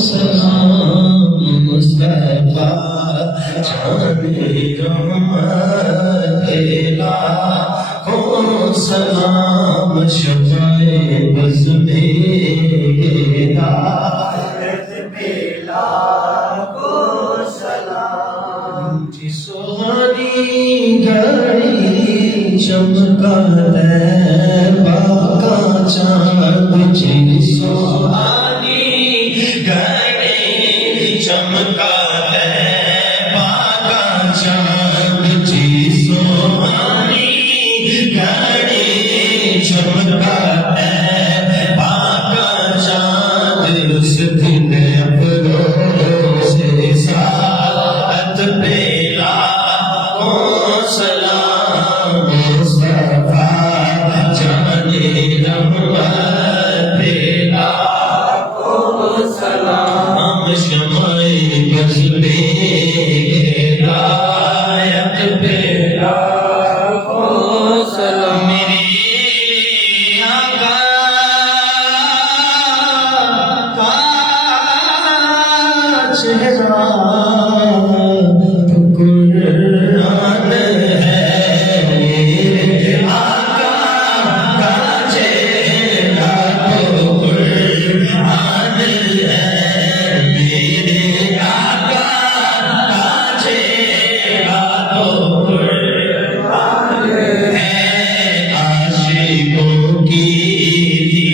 सलाम मुस्तफा जाने रहमत लाखों सलाम शफ़ाए बज़ में हिदायत पे लाखों सलाम। जिस सोहानी घड़ी चमका है बाका चाँद, जिस सोहानी घड़ी चमका है बाका चाँद, जिस सोहानी घड़ी चमका है बाका चाँद, उस दिन अफरोज़े साअत पे लाखों सलाम मुस्तफा जाने रहमत पे लाखों सलाम। शमाए बज़ में हिदायत पे लाखों सलाम। मेरे आका का चेहरा कुरान है, मेरे आका का चेहरा कुरान है, मेरे आका का चेहरा कुरान है। आशिकों की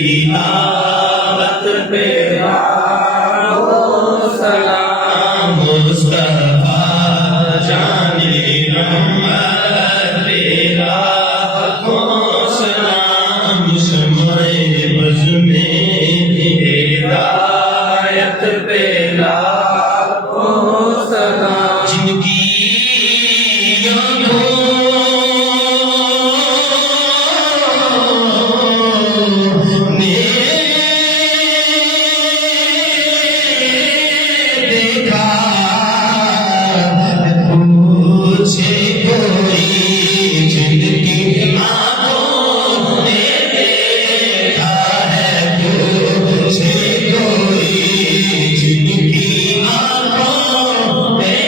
तिलावत पे लाखों सलाम मुस्तफा जाने रहमत पे लाखों सलाम। शमाए बज़ में हिदायत पे लाखों सलाम। जिनकी आँखों ने देखा पूछे कोई, जिनकी आँखों ने देखा है पूछे कोई, जिनकी आँखों ने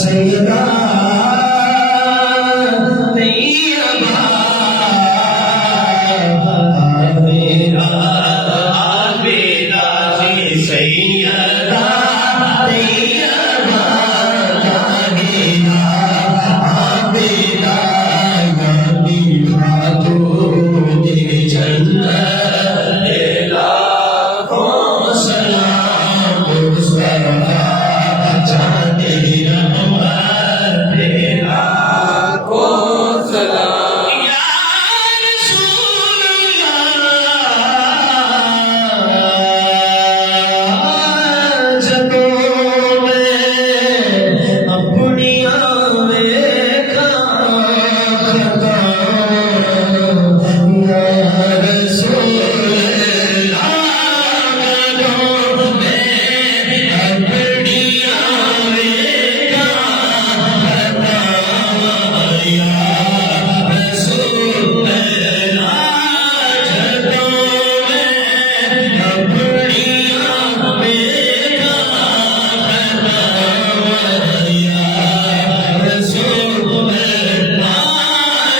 सैयदा तैयबा आबेदा आबेदा जी सैयदा तैयबा जाहिदा आबेदा गानी फातो मेरी जन्नत लाखों सलाम मुस्तफा जाने रहमत लाखों सलाम या रसूल अल्लाह जदों मैं अपनी आवेखा खता या रसूल अल्लाह जदों मैं अपनी आवेखा खता या रसूल अल्लाह जदों मैं अपनी आवेखा खता या रसूल अल्लाह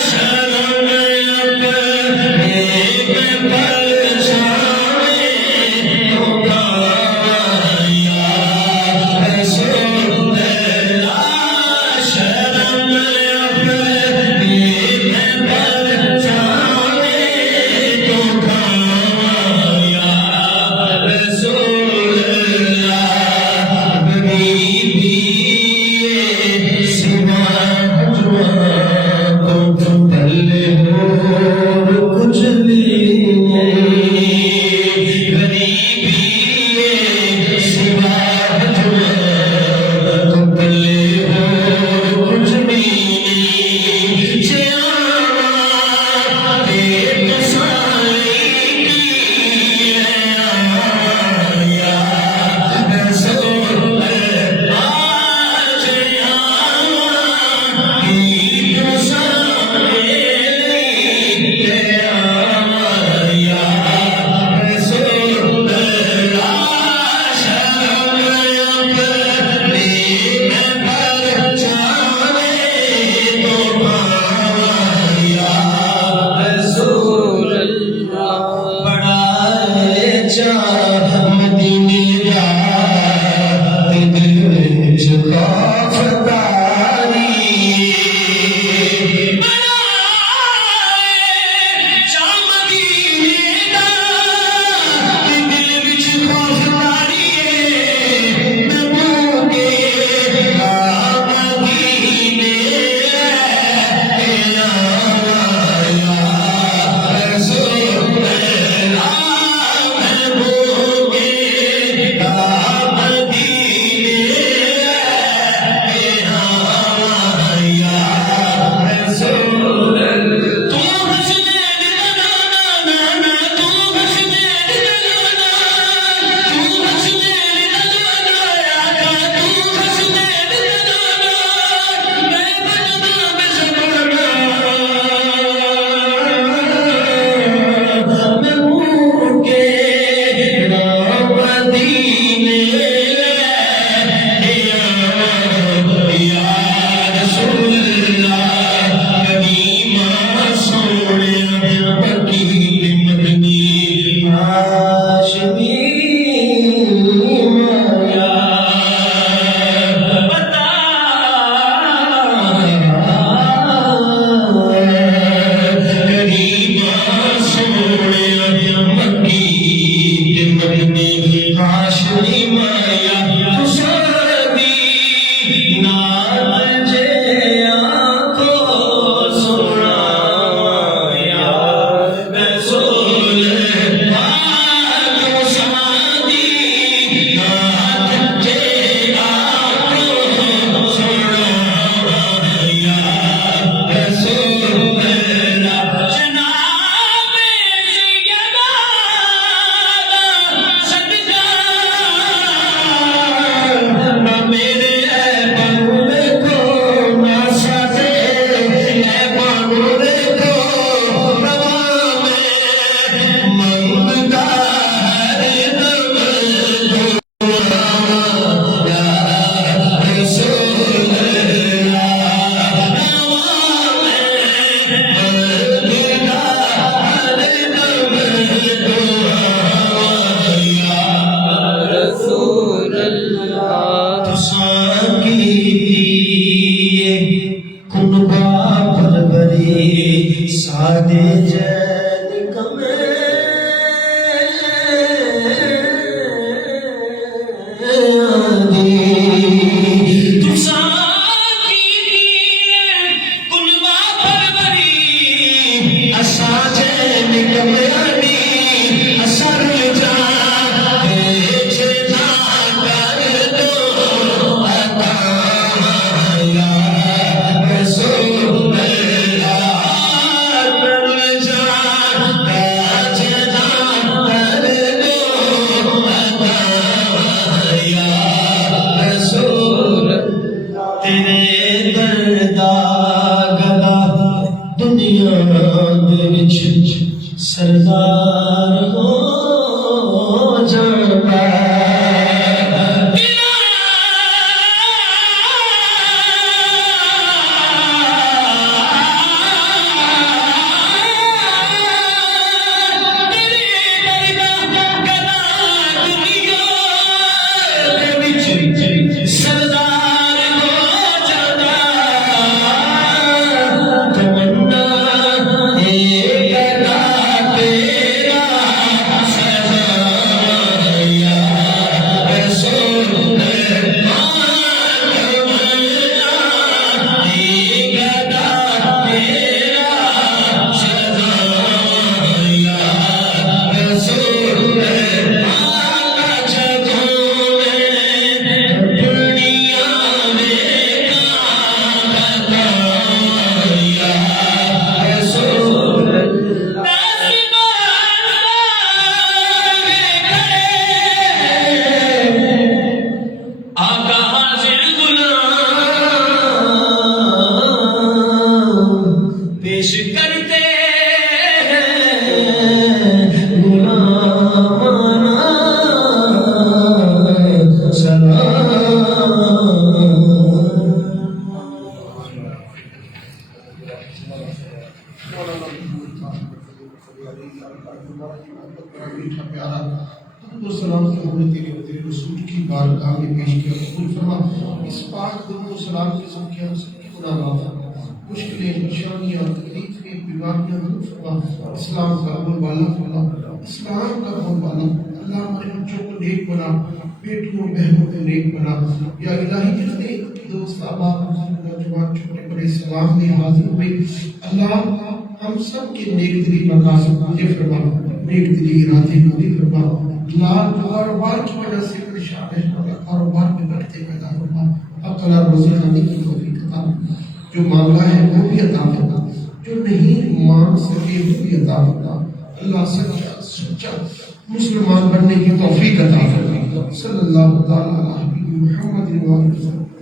शरण अपने में परछावे तो या रसूल अल्लाह शरण अपने में परछावे तो या रसूल अल्लाह बीबी सिवा तो तुम पल्ले हो कुछ भी नहीं गरीबी सिवा तुम पल्ले हो कुछ भी नहीं जियाना एक साई की है या रसूल अल्लाह जियाना एक साई या रसूल अल्लाह शरण अपने में परछावे तो या रसूल अल्लाह बड़ा चाह मदीने दा दिल विच खौफ तारी बड़ा चाह मदीने दा दिल विच खौफ तारी मैं भूखे मदीने या रसूल अल्लाह मैं भूखे मदीने कुनबा परवरी सादे जैन कमे सरदार हो जाना सलाम को हमने तेरे रसूल की बारगाह में पेश किया। कबूल फरमा। इस पाक दुरूद सलाम के सबके हम सबके गुनाह माफ फरमा। मुश्किलें, परेशानियां, तकलीफें, बीमारियां दूर फरमा। इस्लाम का बोल वाला फरमा, इस्लाम का बोल वाला अल्लाह हमारे बच्चों को नेक बना, बेटियों बहनों को नेक बना। या इलाही जितने दोस्त अहबाब नौजवान छोटे बड़े सलाम में हाजिर हुए, अल्लाह हम सब के नेक दिली मकासद पूरे फरमा, नेक दिली इरादे पूरे फरमा। कारोबार की वजह से परेशान है, कारोबार में बढ़ते पैदा फरमा, अकल रोजी खाने की तौफीक अता फरमा। जो मांगा है वो भी अता फरमा, जो नहीं मांग सके वो भी अता फरमा। अल्लाह सच्चा मुसलमान बनने की तौफीक अता फरमा। सल्लल्लाहु अलैहि वसल्लम।